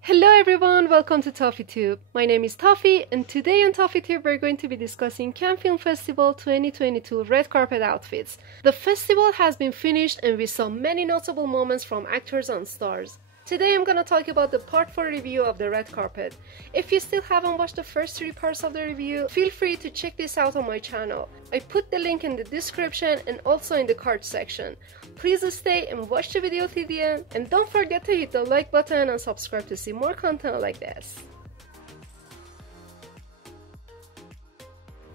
Hello everyone, welcome to ToffeeTube. My name is Toffee, and today on ToffeeTube we're going to be discussing Cannes Film Festival 2022 red carpet outfits. The festival has been finished and we saw many notable moments from actors and stars. Today I'm gonna talk about the part 4 review of the red carpet. If you still haven't watched the first 3 parts of the review, feel free to check this out on my channel. I put the link in the description and also in the card section. Please stay and watch the video till the end, and don't forget to hit the like button and subscribe to see more content like this.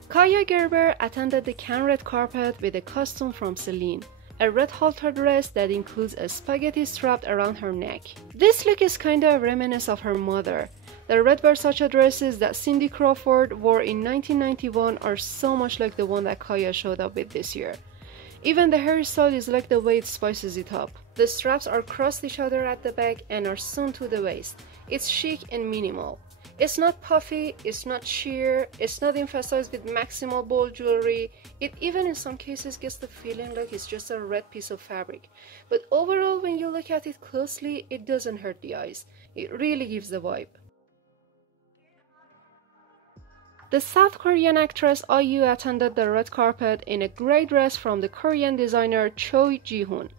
Kaia Gerber attended the Cannes red carpet with a costume from Celine. A red halter dress that includes a spaghetti strapped around her neck. This look is kinda a reminiscence of her mother. The red Versace dresses that Cindy Crawford wore in 1991 are so much like the one that Kaia showed up with this year. Even the hairstyle is like the way it spices it up. The straps are crossed each other at the back and are sewn to the waist. It's chic and minimal. It's not puffy, it's not sheer, it's not emphasized with maximal bold jewelry. It even in some cases gets the feeling like it's just a red piece of fabric. But overall, when you look at it closely, it doesn't hurt the eyes. It really gives the vibe. The South Korean actress IU attended the red carpet in a grey dress from the Korean designer Choi Ji-hoon.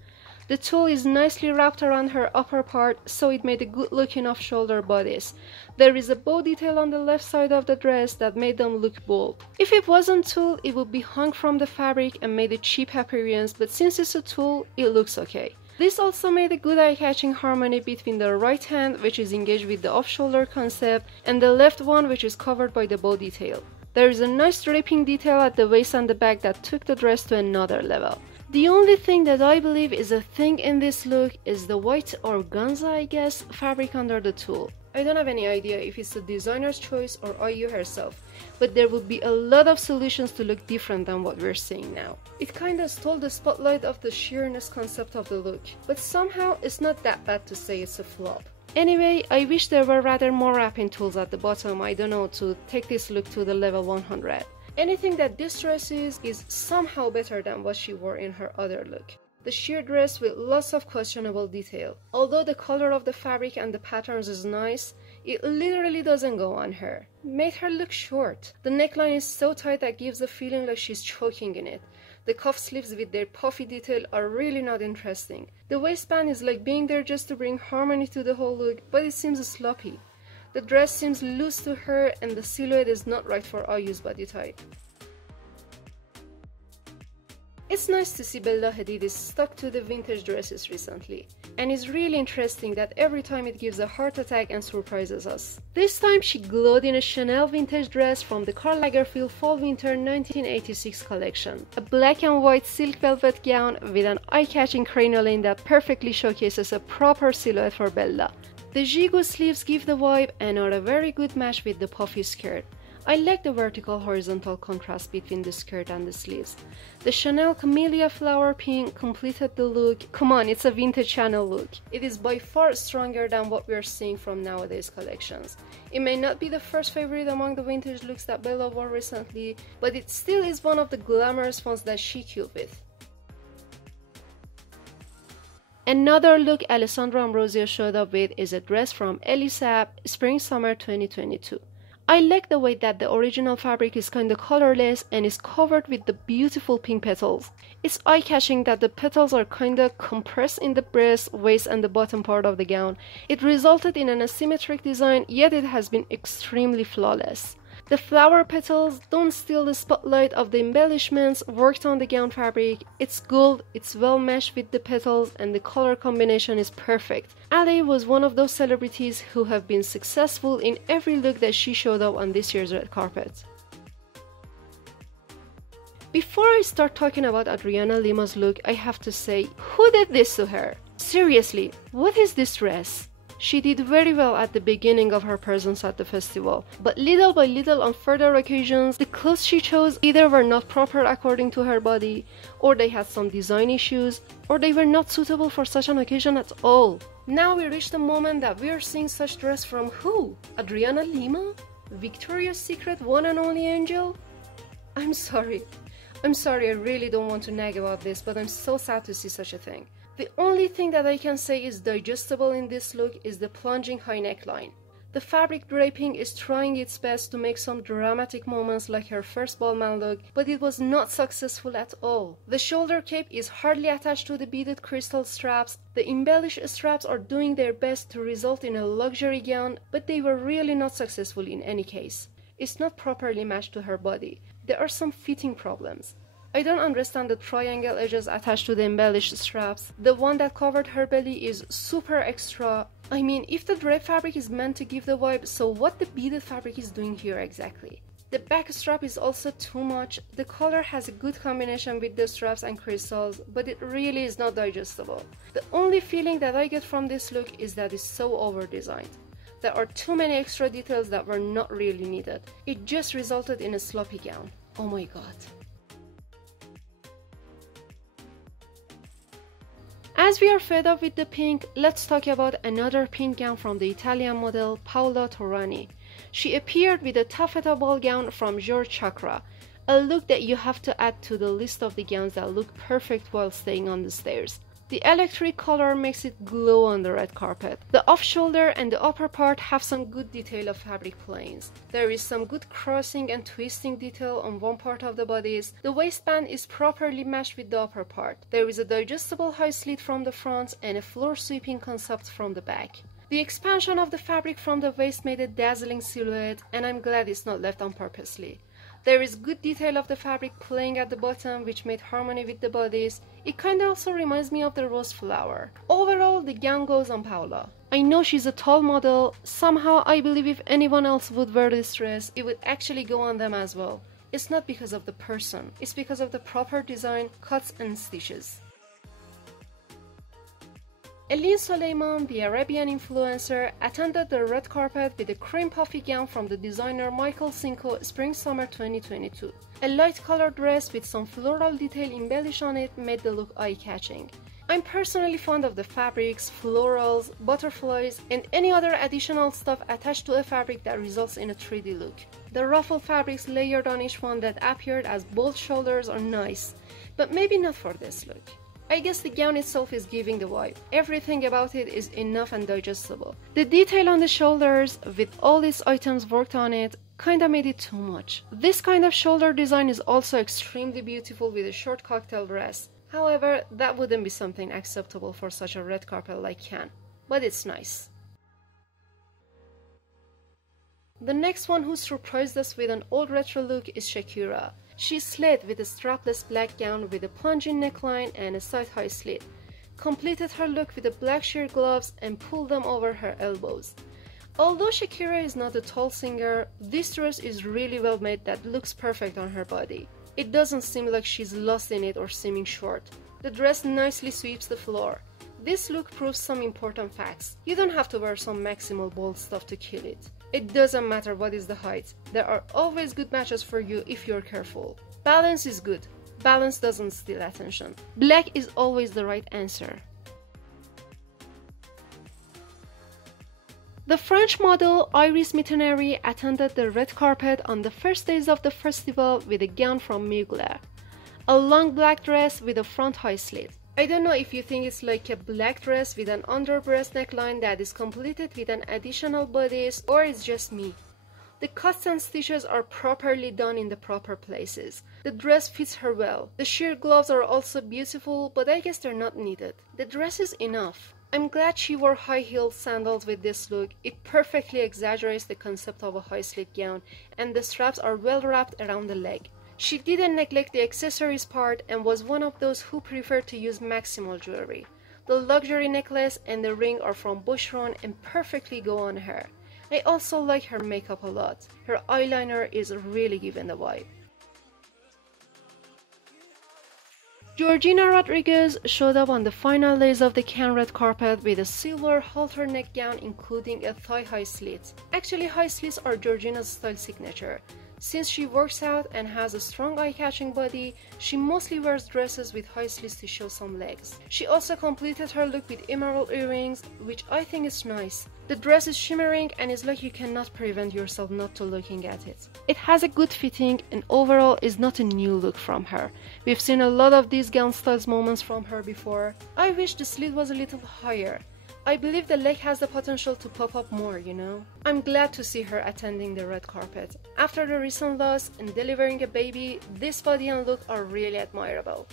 The tulle is nicely wrapped around her upper part, so it made a good looking off-shoulder bodice. There is a bow detail on the left side of the dress that made them look bold. If it wasn't tulle, it would be hung from the fabric and made a cheap appearance, but since it's a tulle, it looks okay. This also made a good eye-catching harmony between the right hand, which is engaged with the off-shoulder concept, and the left one, which is covered by the bow detail. There is a nice draping detail at the waist and the back that took the dress to another level. The only thing that I believe is a thing in this look is the white organza, I guess, fabric under the tulle. I don't have any idea if it's the designer's choice or IU herself, but there would be a lot of solutions to look different than what we're seeing now. It kinda stole the spotlight of the sheerness concept of the look, but somehow it's not that bad to say it's a flop. Anyway, I wish there were rather more wrapping tools at the bottom, I don't know, to take this look to the level 100. Anything that this dress is somehow better than what she wore in her other look. The sheer dress with lots of questionable detail. Although the color of the fabric and the patterns is nice, it literally doesn't go on her. Made her look short. The neckline is so tight that gives the feeling like she's choking in it. The cuff sleeves with their puffy detail are really not interesting. The waistband is like being there just to bring harmony to the whole look, but it seems sloppy. The dress seems loose to her and the silhouette is not right for IU's body type. It's nice to see Bella Hadid is stuck to the vintage dresses recently, and it's really interesting that every time it gives a heart attack and surprises us. This time she glowed in a Chanel vintage dress from the Karl Lagerfeld Fall-Winter 1986 collection. A black and white silk velvet gown with an eye-catching crinoline that perfectly showcases a proper silhouette for Bella. The gigot sleeves give the vibe and are a very good match with the puffy skirt. I like the vertical-horizontal contrast between the skirt and the sleeves. The Chanel Camellia Flower Pink completed the look. Come on, it's a vintage Chanel look. It is by far stronger than what we are seeing from nowadays collections. It may not be the first favorite among the vintage looks that Bella wore recently, but it still is one of the glamorous ones that she killed with. Another look Alessandro Ambrosio showed up with is a dress from Elisab Spring-Summer 2022. I like the way that the original fabric is kinda colorless and is covered with the beautiful pink petals. It's eye-catching that the petals are kinda compressed in the breast, waist and the bottom part of the gown. It resulted in an asymmetric design, yet it has been extremely flawless. The flower petals don't steal the spotlight of the embellishments worked on the gown fabric. It's gold, it's well meshed with the petals, and the color combination is perfect. Ali was one of those celebrities who have been successful in every look that she showed up on this year's red carpet. Before I start talking about Adriana Lima's look, I have to say, who did this to her? Seriously, what is this dress? She did very well at the beginning of her presence at the festival, but little by little on further occasions, the clothes she chose either were not proper according to her body, or they had some design issues, or they were not suitable for such an occasion at all. Now we reach the moment that we are seeing such dress from who? Adriana Lima? Victoria's Secret one and only angel? I'm sorry. I'm sorry, I really don't want to nag about this, but I'm so sad to see such a thing. The only thing that I can say is digestible in this look is the plunging high neckline. The fabric draping is trying its best to make some dramatic moments like her first ballman look, but it was not successful at all. The shoulder cape is hardly attached to the beaded crystal straps. The embellished straps are doing their best to result in a luxury gown, but they were really not successful in any case. It's not properly matched to her body. There are some fitting problems. I don't understand the triangle edges attached to the embellished straps. The one that covered her belly is super extra. I mean, if the drape fabric is meant to give the vibe, so what the beaded fabric is doing here exactly? The back strap is also too much. The color has a good combination with the straps and crystals, but it really is not digestible. The only feeling that I get from this look is that it's so over-designed. There are too many extra details that were not really needed. It just resulted in a sloppy gown. Oh my god. As we are fed up with the pink, let's talk about another pink gown from the Italian model Paulo Taurani. She appeared with a taffeta ball gown from Shakira, a look that you have to add to the list of the gowns that look perfect while staying on the stairs. The electric color makes it glow on the red carpet. The off-shoulder and the upper part have some good detail of fabric planes. There is some good crossing and twisting detail on one part of the bodice. The waistband is properly matched with the upper part. There is a digestible high slit from the front and a floor sweeping concept from the back. The expansion of the fabric from the waist made a dazzling silhouette, and I'm glad it's not left on purposely. There is good detail of the fabric playing at the bottom, which made harmony with the bodice. It kinda also reminds me of the rose flower. Overall, the gown goes on Paula. I know she's a tall model. Somehow I believe if anyone else would wear this dress, it would actually go on them as well. It's not because of the person, it's because of the proper design, cuts and stitches. Eline Soleiman, the Arabian influencer, attended the red carpet with a cream puffy gown from the designer Michael Cinco Spring-Summer 2022. A light colored dress with some floral detail embellished on it made the look eye-catching. I'm personally fond of the fabrics, florals, butterflies, and any other additional stuff attached to a fabric that results in a 3D look. The ruffle fabrics layered on each one that appeared as bold shoulders are nice, but maybe not for this look. I guess the gown itself is giving the vibe. Everything about it is enough and digestible. The detail on the shoulders, with all these items worked on it, kinda made it too much. This kind of shoulder design is also extremely beautiful with a short cocktail dress. However, that wouldn't be something acceptable for such a red carpet like Cannes. But it's nice. The next one who surprised us with an old retro look is Shakira. She slayed with a strapless black gown with a plunging neckline and a side-high slit, completed her look with the black sheer gloves and pulled them over her elbows. Although Shakira is not a tall singer, this dress is really well made that looks perfect on her body. It doesn't seem like she's lost in it or seeming short. The dress nicely sweeps the floor. This look proves some important facts. You don't have to wear some maximal bold stuff to kill it. It doesn't matter what is the height. There are always good matches for you if you're careful. Balance is good. Balance doesn't steal attention. Black is always the right answer. The French model Iris Mittenary attended the red carpet on the first days of the festival with a gown from Mugler. A long black dress with a front high slit. I don't know if you think it's like a black dress with an underbreast neckline that is completed with an additional bodice, or it's just me. The cuts and stitches are properly done in the proper places. The dress fits her well. The sheer gloves are also beautiful, but I guess they're not needed. The dress is enough. I'm glad she wore high-heeled sandals with this look. It perfectly exaggerates the concept of a high-slit gown, and the straps are well wrapped around the leg. She didn't neglect the accessories part and was one of those who preferred to use maximal jewelry. The luxury necklace and the ring are from Boucheron and perfectly go on her. I also like her makeup a lot. Her eyeliner is really giving the vibe. Georgina Rodriguez showed up on the final days of the Cannes red carpet with a silver halter neck gown including a thigh-high slit. Actually, high slits are Georgina's style signature. Since she works out and has a strong eye-catching body, she mostly wears dresses with high sleeves to show some legs. She also completed her look with emerald earrings, which I think is nice. The dress is shimmering and is like you cannot prevent yourself not to looking at it. It has a good fitting and overall is not a new look from her. We've seen a lot of these gown styles moments from her before. I wish the slit was a little higher. I believe the leg has the potential to pop up more, you know? I'm glad to see her attending the red carpet. After the recent loss and delivering a baby, this body and look are really admirable.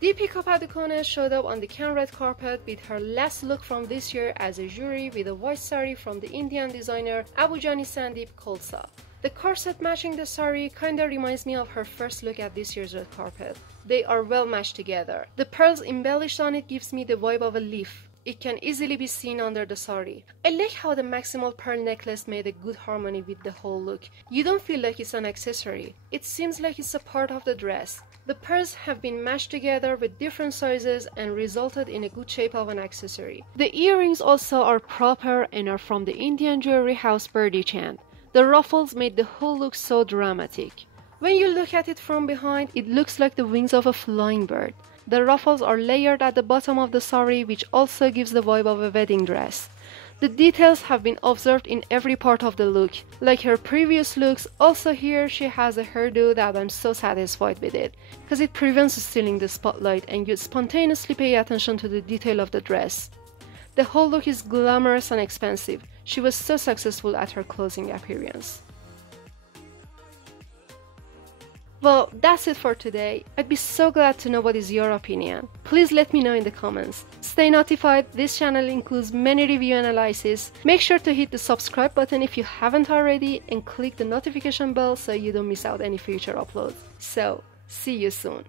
Deepika Padukone showed up on the Cannes red carpet with her last look from this year as a jury with a white sari from the Indian designer Abujani Sandeep Khalsa. The corset matching the sari kinda reminds me of her first look at this year's red carpet. They are well matched together. The pearls embellished on it gives me the vibe of a leaf. It can easily be seen under the sari. I like how the maximal pearl necklace made a good harmony with the whole look. You don't feel like it's an accessory. It seems like it's a part of the dress. The pearls have been matched together with different sizes and resulted in a good shape of an accessory. The earrings also are proper and are from the Indian jewelry house Birdie Chand. The ruffles made the whole look so dramatic. When you look at it from behind, it looks like the wings of a flying bird. The ruffles are layered at the bottom of the sari, which also gives the vibe of a wedding dress. The details have been observed in every part of the look. Like her previous looks, also here she has a hairdo that I'm so satisfied with it, because it prevents stealing the spotlight and you spontaneously pay attention to the detail of the dress. The whole look is glamorous and expensive. She was so successful at her closing appearance. Well, that's it for today. I'd be so glad to know what is your opinion. Please let me know in the comments. Stay notified, this channel includes many review analyses. Make sure to hit the subscribe button if you haven't already and click the notification bell so you don't miss out any future uploads. So, see you soon.